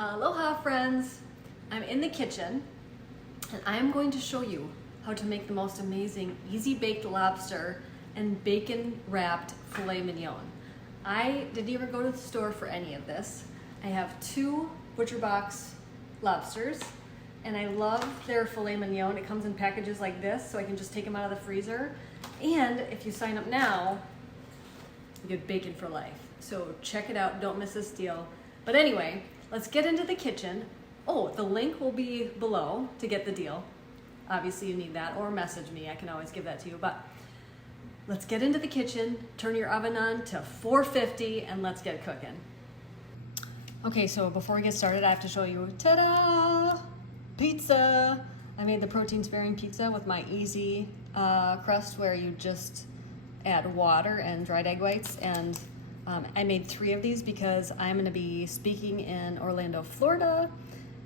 Aloha friends! I'm in the kitchen and I'm going to show you how to make the most amazing easy baked lobster and bacon wrapped filet mignon. I didn't even go to the store for any of this. I have two Butcherbox lobsters and I love their filet mignon. It comes in packages like this so I can just take them out of the freezer. And if you sign up now, you get bacon for life. So check it out, don't miss this deal. But anyway, let's get into the kitchen. Oh, the link will be below to get the deal. Obviously you need that, or message me, I can always give that to you. But let's get into the kitchen, turn your oven on to 450 and let's get cooking. Okay, so before we get started, I have to show you, ta-da, pizza. I made the protein sparing pizza with my easy crust where you just add water and dried egg whites. And I made 3 of these because I'm gonna be speaking in Orlando, Florida,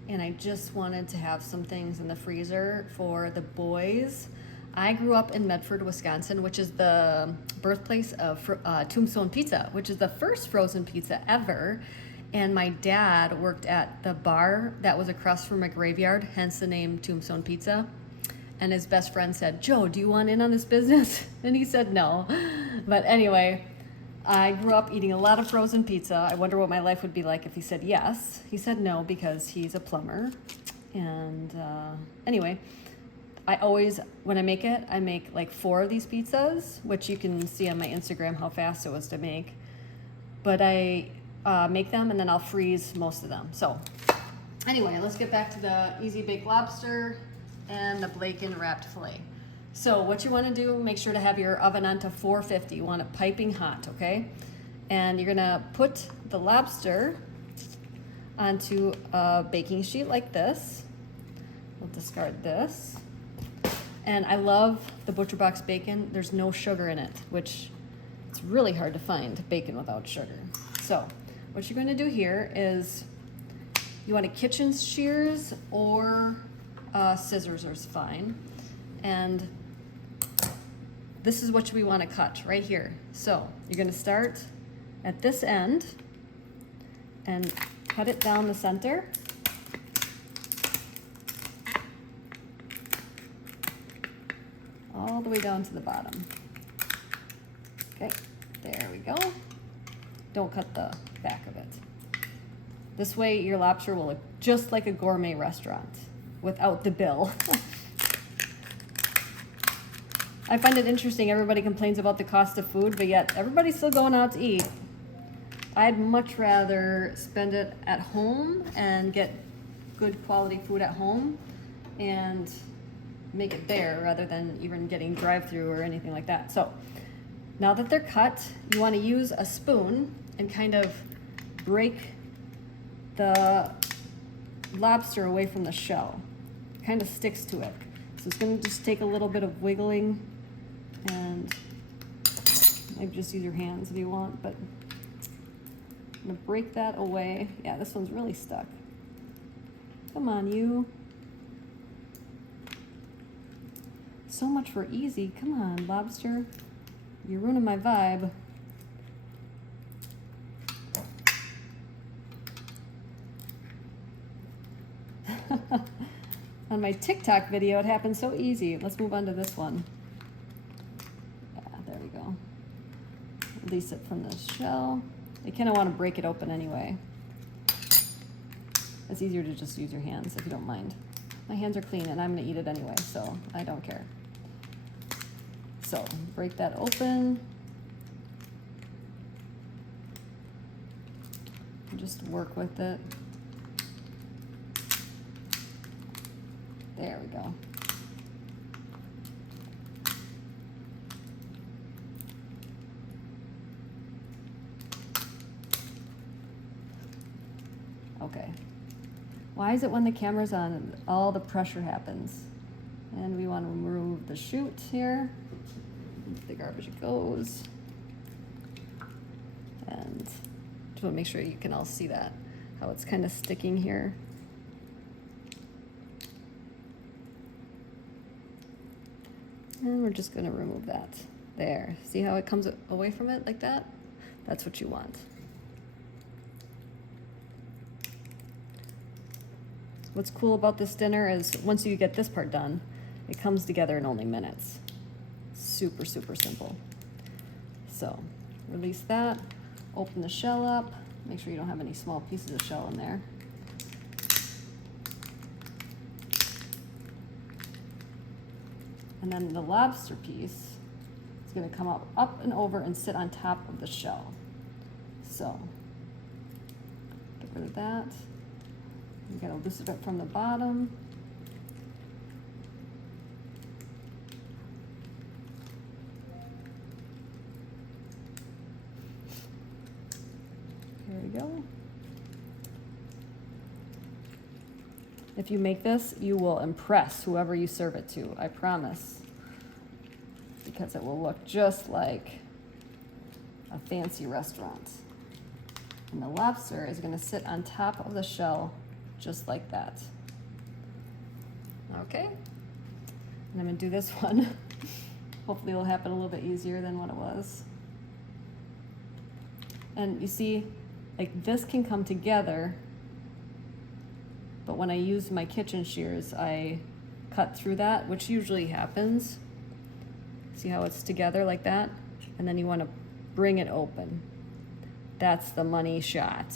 and I just wanted to have some things in the freezer for the boys. I grew up in Medford, Wisconsin, which is the birthplace of Tombstone Pizza, which is the first frozen pizza ever. And my dad worked at the bar that was across from a graveyard, hence the name Tombstone Pizza. And his best friend said, "Joe, do you want in on this business?" And he said no. But anyway, I grew up eating a lot of frozen pizza. I wonder what my life would be like if he said yes. He said no because he's a plumber. And anyway, I always, when I make it, I make like 4 of these pizzas, which you can see on my Instagram how fast it was to make. But I make them and then I'll freeze most of them. So anyway, let's get back to the easy baked lobster and the bacon wrapped filet. So what you want to do, make sure to have your oven on to 450. You want it piping hot, okay? And you're gonna put the lobster onto a baking sheet like this. We'll discard this. And I love the Butcherbox bacon. There's no sugar in it, which it's really hard to find bacon without sugar. So what you're gonna do here is you want a kitchen shears or scissors is fine. And this is what we want to cut right here. So you're going to start at this end and cut it down the center. All the way down to the bottom. Okay, there we go. Don't cut the back of it. This way your lobster will look just like a gourmet restaurant without the bill. I find it interesting, everybody complains about the cost of food, but yet everybody's still going out to eat. I'd much rather spend it at home and get good quality food at home and make it there rather than even getting drive-through or anything like that. So now that they're cut, you want to use a spoon and kind of break the lobster away from the shell. It kind of sticks to it. So it's going to just take a little bit of wiggling, and maybe just use your hands if you want, but I'm going to break that away. Yeah, this one's really stuck. Come on, you. So much for easy. Come on, lobster. You're ruining my vibe. On my TikTok video, it happened so easy. Let's move on to this one. Yeah, there we go. Release it from the shell. You kind of want to break it open anyway. It's easier to just use your hands if you don't mind. My hands are clean and I'm going to eat it anyway, so I don't care. So break that open. And just work with it. There we go. Okay. Why is it when the camera's on, all the pressure happens? And we want to remove the chute here. Into the garbage it goes. And just want to make sure you can all see that, how it's kind of sticking here. And we're just going to remove that. There. See how it comes away from it like that? That's what you want. What's cool about this dinner is once you get this part done, it comes together in only minutes. Super, super simple. So release that, open the shell up, make sure you don't have any small pieces of shell in there. And then the lobster piece is going to come up and over and sit on top of the shell. So get rid of that. You got to loosen it up from the bottom. There we go. If you make this, you will impress whoever you serve it to, I promise. Because it will look just like a fancy restaurant. And the lobster is going to sit on top of the shell just like that. Okay. And I'm going to do this one. Hopefully it'll happen a little bit easier than what it was. And you see, like this can come together, but when I use my kitchen shears, I cut through that, which usually happens. See how it's together like that? And then you want to bring it open. That's the money shot.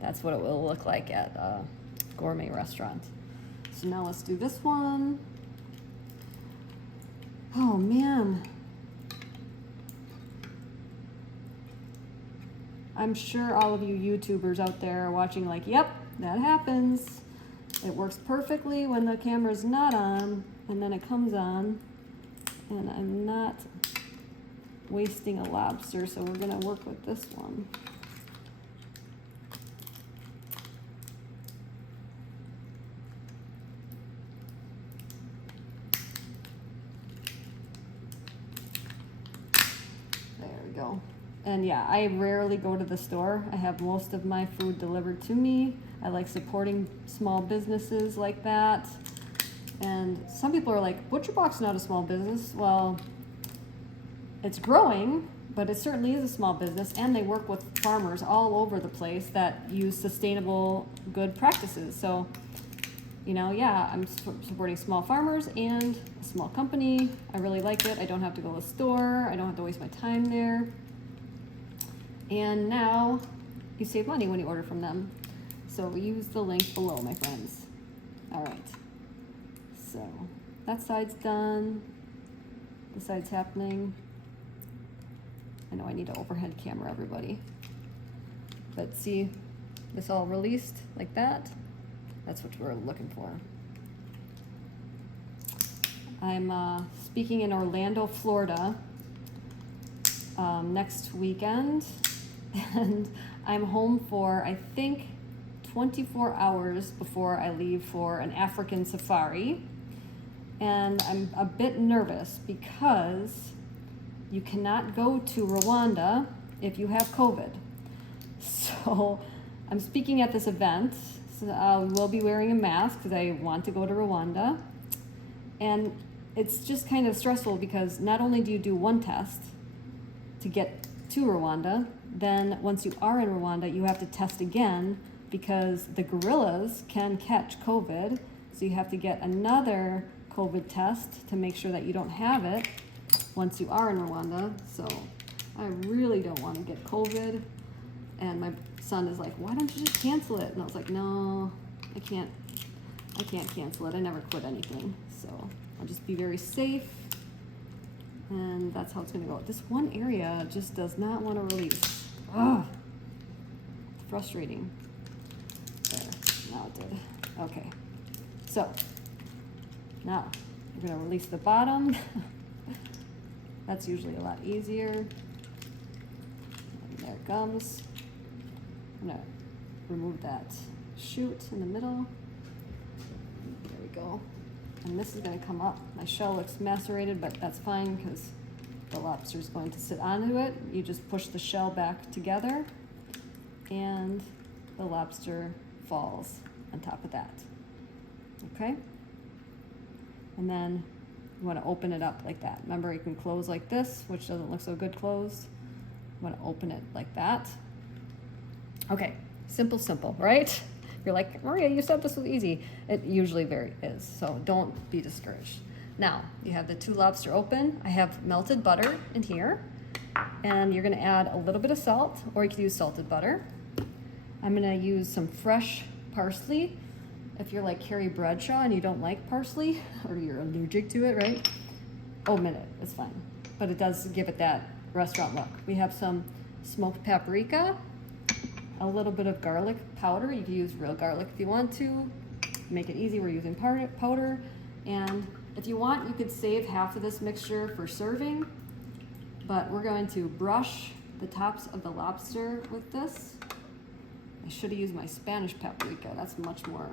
That's what it will look like at a gourmet restaurant. So now let's do this one. Oh man. I'm sure all of you YouTubers out there are watching like, yep, that happens. It works perfectly when the camera's not on, and then it comes on, and I'm not wasting a lobster, so we're gonna work with this one. There we go. And yeah, I rarely go to the store. I have most of my food delivered to me. I like supporting small businesses like that. And some people are like, Butcherbox is not a small business. Well, it's growing, but it certainly is a small business, and they work with farmers all over the place that use sustainable, good practices. So, you know, yeah, I'm supporting small farmers and a small company. I really like it. I don't have to go to the store. I don't have to waste my time there. And now you save money when you order from them. So use the link below, my friends. All right. So that side's done. This side's happening. I know I need an overhead camera, everybody. But see, this all released like that. That's what we're looking for. I'm speaking in Orlando, Florida next weekend. And I'm home for, I think, 24 hours before I leave for an African safari. And I'm a bit nervous because you cannot go to Rwanda if you have COVID. So I'm speaking at this event. So I will be wearing a mask because I want to go to Rwanda. And it's just kind of stressful because not only do you do one test to get to Rwanda, then once you are in Rwanda, you have to test again because the gorillas can catch COVID. So you have to get another COVID test to make sure that you don't have it once you are in Rwanda. So I really don't want to get COVID. And my son is like, why don't you just cancel it? And I was like, no, I can't cancel it. I never quit anything. So I'll just be very safe. And that's how it's gonna go. This one area just does not want to release. Ugh, it's frustrating. There, now it did. Okay, so now we're gonna release the bottom. That's usually a lot easier. And there it comes. I'm gonna remove that chute in the middle. There we go. And this is gonna come up. My shell looks macerated, but that's fine because the lobster is going to sit onto it. You just push the shell back together and the lobster falls on top of that. Okay? And then you want to open it up like that. Remember, you can close like this, which doesn't look so good closed. You want to open it like that. Okay, simple, right? you're like, Maria, you said this was easy. It usually is, so don't be discouraged. Now, you have the 2 lobster open. I have melted butter in here, and you're gonna add a little bit of salt, or you can use salted butter. I'm gonna use some fresh parsley. If you're like Carrie Bradshaw and you don't like parsley, or you're allergic to it, right? Omit it, it's fine. But it does give it that restaurant look. We have some smoked paprika, a little bit of garlic powder. You can use real garlic if you want to. Make it easy, we're using powder. And if you want, you could save half of this mixture for serving, but we're going to brush the tops of the lobster with this. I should have used my Spanish paprika. That's much more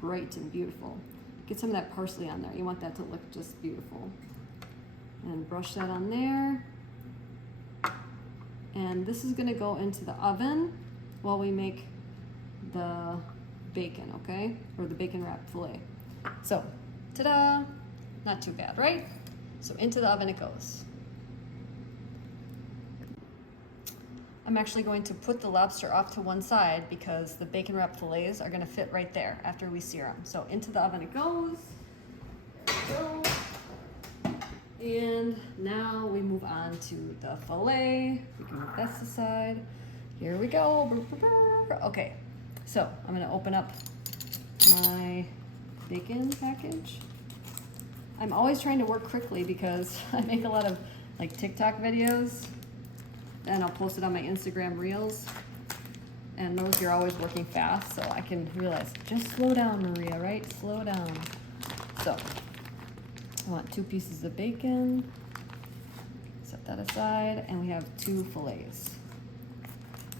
bright and beautiful. Get some of that parsley on there. You want that to look just beautiful. And brush that on there. And this is gonna go into the oven while we make the bacon, okay? Or the bacon wrapped filet. So, ta-da! Not too bad, right? So into the oven it goes. I'm actually going to put the lobster off to one side because the bacon wrapped fillets are gonna fit right there after we sear them. So into the oven it goes. There we go. And now we move on to the filet. We can move this aside. Here we go. Okay, so I'm gonna open up my bacon package. I'm always trying to work quickly because I make a lot of like TikTok videos, and I'll post it on my Instagram reels. And those you're always working fast, so I can realize, just slow down, Maria, right? Slow down. So, I want 2 pieces of bacon. Set that aside, and we have 2 fillets.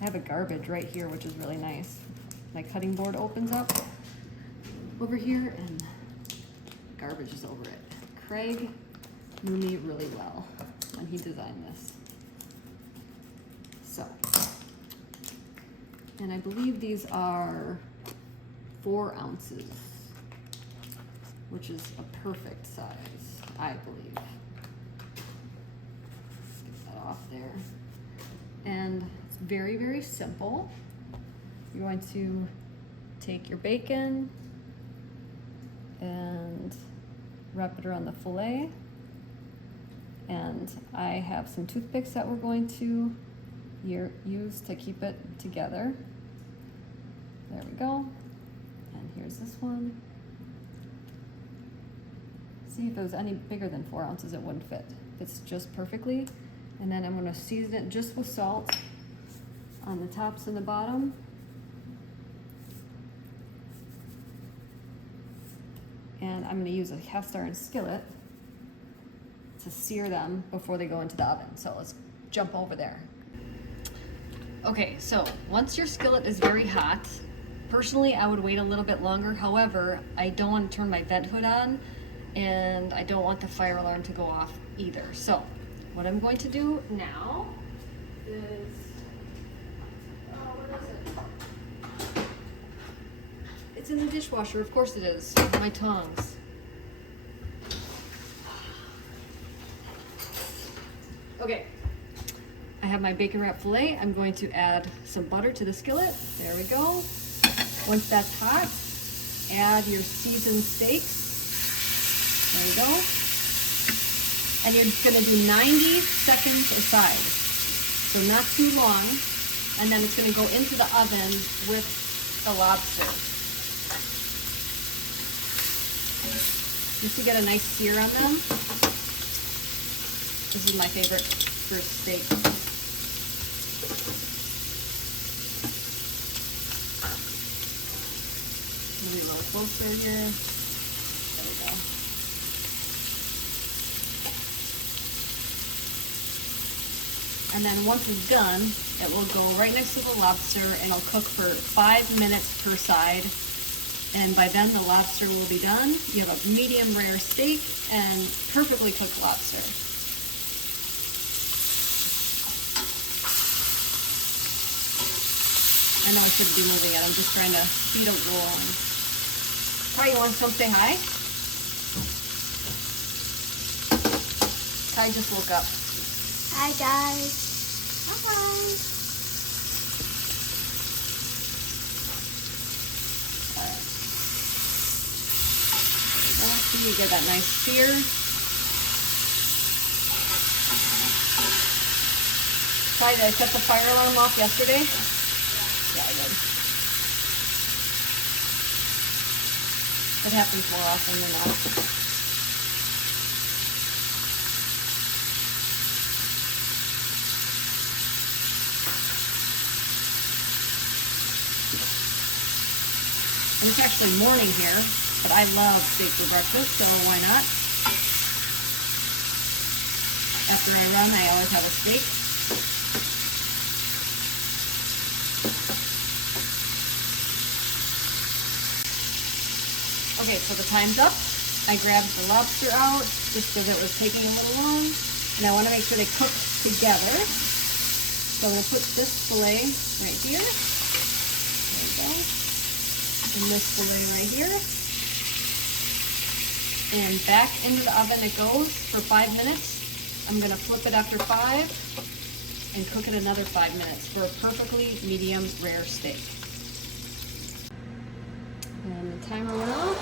I have a garbage right here, which is really nice. My cutting board opens up over here, and garbage is over it. Craig knew me really well when he designed this. So, and I believe these are 4 ounces, which is a perfect size, I believe. Let's get that off there. And it's very, very simple. You're going to take your bacon and wrap it around the filet. And I have some toothpicks that we're going to use to keep it together. There we go. And here's this one. See, if it was any bigger than 4 ounces, it wouldn't fit. Fits just perfectly. And then I'm gonna season it just with salt on the tops and the bottom. And I'm gonna use a cast iron skillet to sear them before they go into the oven. So let's jump over there. Okay, so once your skillet is very hot, personally I would wait a little bit longer. However, I don't want to turn my vent hood on, and I don't want the fire alarm to go off either. So what I'm going to do now is, where is it? It's in the dishwasher, of course it is. My tongs. Okay, I have my bacon wrapped filet. I'm going to add some butter to the skillet. There we go. Once that's hot, add your seasoned steaks. There you go. And you're gonna do 90 seconds aside. So not too long. And then it's gonna go into the oven with the lobster. Just to get a nice sear on them. This is my favorite first steak. Maybe a little closer here. There we go. And then once it's done, it will go right next to the lobster and it'll cook for 5 minutes per side. And by then the lobster will be done. You have a medium rare steak and perfectly cooked lobster. I know I shouldn't be moving it. I'm just trying to speed it along. Kai, you want to come say hi? Kai just woke up. Hi guys. Hi. See, you get that nice sear. Sorry, did I set the fire alarm off yesterday? Yeah, I did. It happens more often than not. And it's actually morning here, but I love steak for breakfast, so why not? After I run, I always have a steak. Okay, so the time's up. I grabbed the lobster out just because it was taking a little long, and I want to make sure they cook together. So I'm going to put this fillet right here. There we go. And this fillet right here. And back into the oven it goes for 5 minutes. I'm going to flip it after 5 and cook it another 5 minutes for a perfectly medium rare steak. And the timer went off.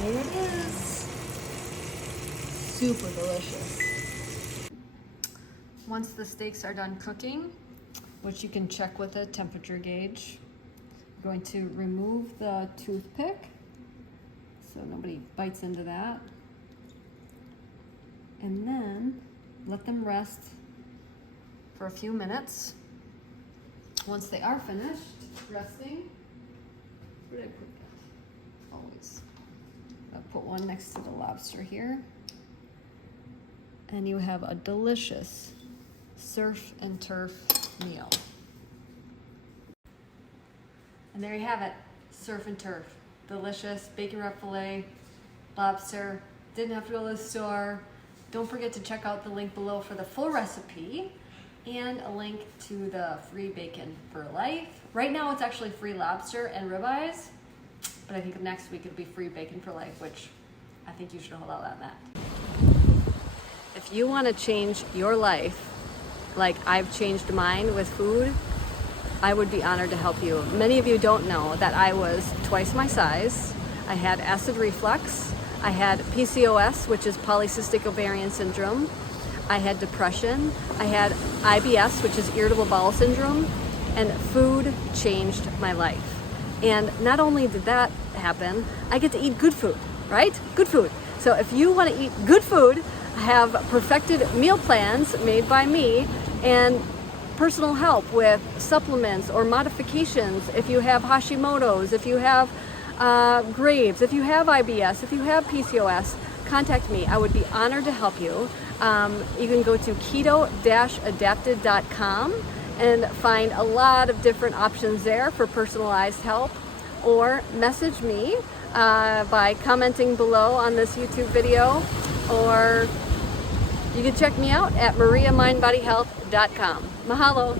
There it is. Super delicious. Once the steaks are done cooking, which you can check with a temperature gauge, I'm going to remove the toothpick so nobody bites into that. And then let them rest for a few minutes. Once they are finished resting, where did I put that? Always. I'll put one next to the lobster here. And you have a delicious surf and turf meal. And there you have it, surf and turf. Delicious bacon wrap filet, lobster. Didn't have to go to the store. Don't forget to check out the link below for the full recipe and a link to the free bacon for life. Right now it's actually free lobster and ribeyes, but I think next week it'll be free bacon for life, which I think you should hold out on that. If you want to change your life like I've changed mine with food, I would be honored to help you. Many of you don't know that I was twice my size. I had acid reflux. I had PCOS, which is polycystic ovarian syndrome. I had depression. I had IBS, which is irritable bowel syndrome. And food changed my life. And not only did that happen, I get to eat good food, right? Good food. So if you want to eat good food, I have perfected meal plans made by me and personal help with supplements or modifications if you have Hashimoto's, if you have Graves, if you have IBS, if you have PCOS, contact me. I would be honored to help you. You can go to keto-adapted.com and find a lot of different options there for personalized help, or message me by commenting below on this YouTube video, or you can check me out at mariamindbodyhealth.com. Mahalo.